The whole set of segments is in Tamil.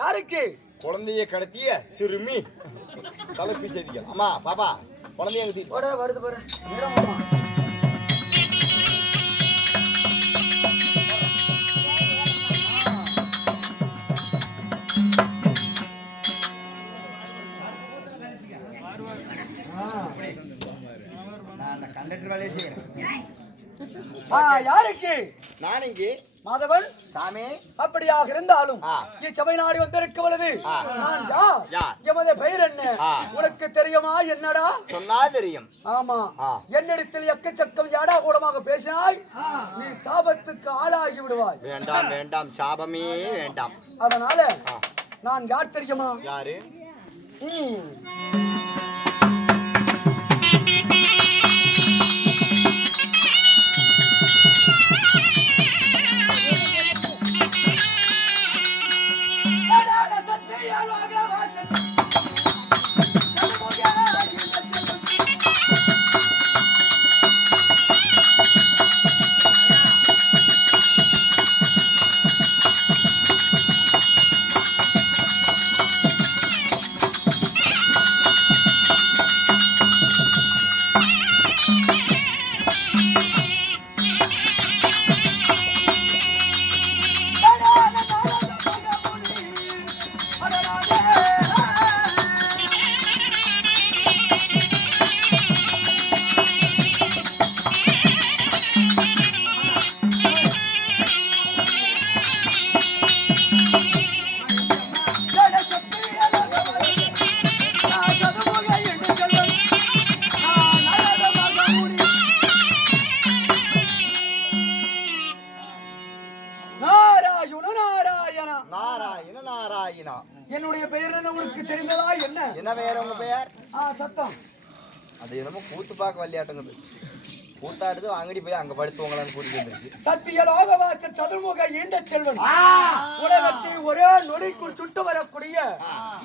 யாருக்கு? குழந்தையை கடத்திய சிறுமி. தலைப்பு செய்திகள். அம்மா பாப்பா குழந்தைய வருது பாரு. கண்டக்டர் வேலையை செய்யறேன். யாருக்கு? நாளைக்கு மாதவன் சாமி. அப்படியாக இருந்தாலும் இச்சபை நாடி வந்திருக்க பொழுது நான் யார், எமது பெயர் என்ன உனக்கு தெரியுமா? என்னடா சொன்னா தெரியும். ஆமா, என்னிடத்தில் எக்கச்சக்கம் யாடா கூடமாக பேசினாய் நீ சாபத்துக்கு ஆளாகி விடுவாய். வேண்டாம் வேண்டாம், சாபமே வேண்டாம். அதனால நான் யார் தெரியுமா? யாரு? என்னுடைய பெயர் என்ன உனக்கு தெரிந்ததா? என்ன என்ன பெயர்? உங்க பெயர்? சத்தம். அது என்னமோ கூத்து பார்க்க விளையாட்டுங்கிறது. கூத்தாடுது வாங்கடி போய் அங்க படுத்துவங்களான்னு கூட்டிட்டு வந்துருச்சு. சத்தியலோகவாச சதுர்முக ஈண்ட செல்வன் உலகத்தில் ஒரே நொடிக்குள் சுட்டு வரக்கூடிய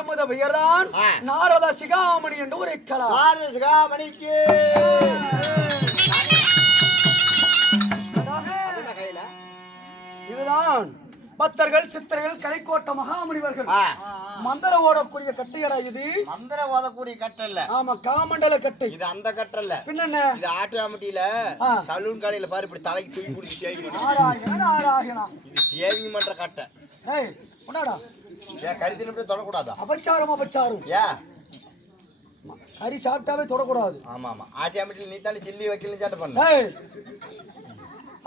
எமது பெயர்தான் நாரத சிகாமணி என்று உரைக்கலாம். நாரத சிகாமணிக்கு இதுதான் பக்தர்கள் சித்தர்கள் கலைக்கோட்ட மகாமுனிவர்கள் மந்திரம் ஓடக்கூடிய கட்டையடா இது. மந்திரம் ஓதக்கூடிய கட்டல்ல. ஆமா, காமண்டல கட்டை. இது அந்த கட்டல்ல. பின்ன இது ஆட்டுவாமட்டியில சலூன் கடையில பாரு இப்படி தலைக்கு தூக்கி குடிச்சு சேவிங் இது சேவிங் பண்ற கட்டை. ஏய் உடாடா, ஏன் கறி தின்னு தொடக்கூடாதா? அபச்சாரம் அபச்சாரம். ஏன் கறி சாப்பிட்டாவே தொடக்கூடாது. ஆமா ஆமா, ஆட்டியாமட்டியில் நீ தானே சில்லி வைக்கலன்னு சாட்ட பண்ண.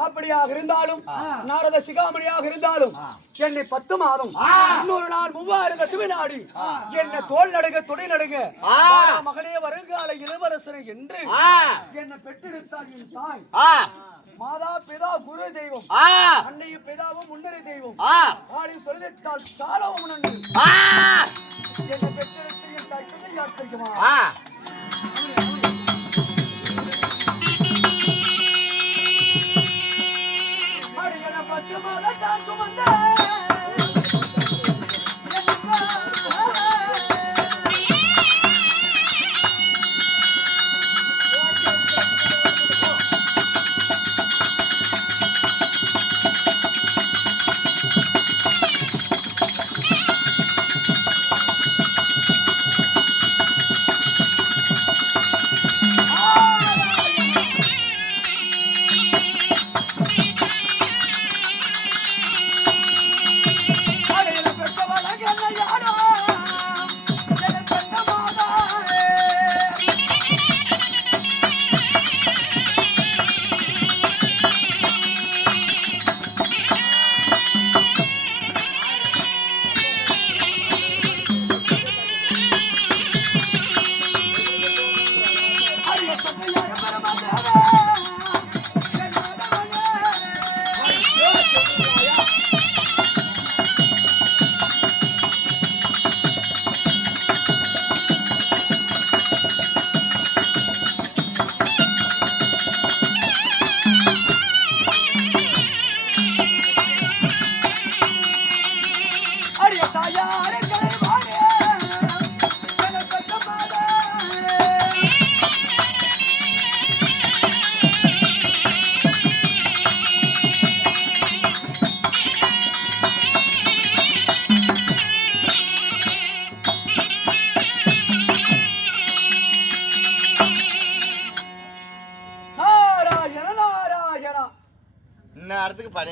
அப்படியாக இருந்தாலும் நாரத சிகாமணியாக இருந்தாலும் என்னை 10 மாதம் இன்னொரு நாள் 3000 சிவநாடி என்னை தோல் நடுங்க துணை நடுங்க மகனே வருங்கால இளவரசனை என்று என்னை பெற்றெடுத்தாள் என் தாய். மாதா பிதா குரு தெய்வம், அன்னையும் பிதாவும் முன்னறி தெய்வம் ஆடி சொல்லிட்டால் சாலவும் நன்று. என்னை பெற்றெடுத்து என் தாய் துணை யாத்திரிக்குமா?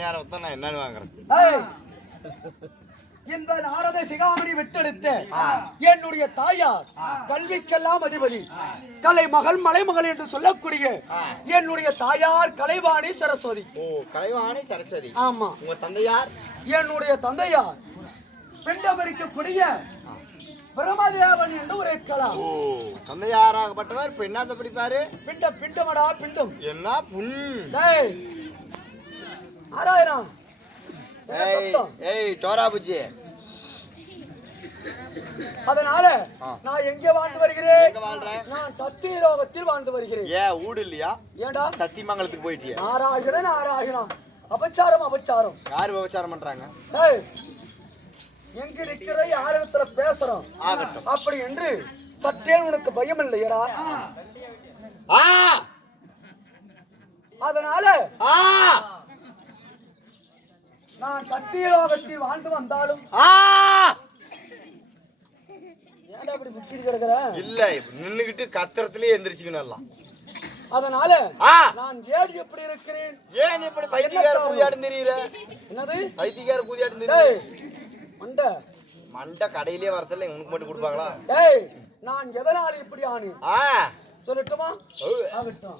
பண்ணையார வந்தா நான் என்னன்னு வாங்குறேன்? ஏய், இந்த நாரத சிகாமணி விட்டெடுத்த என்னுடைய தாயார் கல்விக்கெல்லாம் அதிபதி கலை மகள் மலைமகள் என்று சொல்லக்கூடிய என்னுடைய தாயார் கலைவாணி சரஸ்வதி. ஓ, கலைவாணி சரஸ்வதி. ஆமா. உங்க தந்தையார்? என்னுடைய தந்தையார் பிண்டமரிக்கக்கூடிய பிரமதேவன் என்று ஒரு கலாம். ஓ, தந்தையாராகப்பட்டவர் இப்ப என்னத்த படிப்பாரு? பிண்டமடா பிண்டம். என்ன புண்? டேய் ஆராயணா. ஏய் டோரா புஜ்ஜி. அதனால நான் எங்கே வாழ்ந்து வருகிறேன்? எங்க வாழ்ற? நான் சத்தியலோகத்தில் வாழ்ந்து வருகிறேன். ஏன் ஊடு இல்லையா? ஏண்டா சத்தியமங்கலத்துக்கு போயிட்டியா? நாராயணா அபச்சாரம். யாரு விபச்சாரம் பண்றாங்க? ஏய், எங்க நிக்கிற யாரிடத்துல பேசுறோம் ஆகட்டும். அப்படி என்று சற்றேன் உனக்கு பயம் இல்லையடா? அதனால நான் சத்தியலோகத்தில் வாழ்ந்து வந்தாலும் ஏன்டா அப்படி முட்டி கிடக்குற? இல்ல, நின்னுகிட்டு கத்திரத்திலே எந்திரிச்சுக்கணும். அதனால நான் ஏன் எப்படி இருக்கிறேன்? ஏன் இப்படி பைத்தியக்கார கூதியாட்டம் தெரியுற? என்னது பைத்தியக்கார கூதியாட்டம் தெரியுற? மண்டை மண்டை கடையிலே வரதில்ல, உனக்கு மட்டும் கொடுப்பாங்களா? ஏய், நான் எதனால இப்படி ஆனு சொல்லட்டுமா? ஆகட்டும்.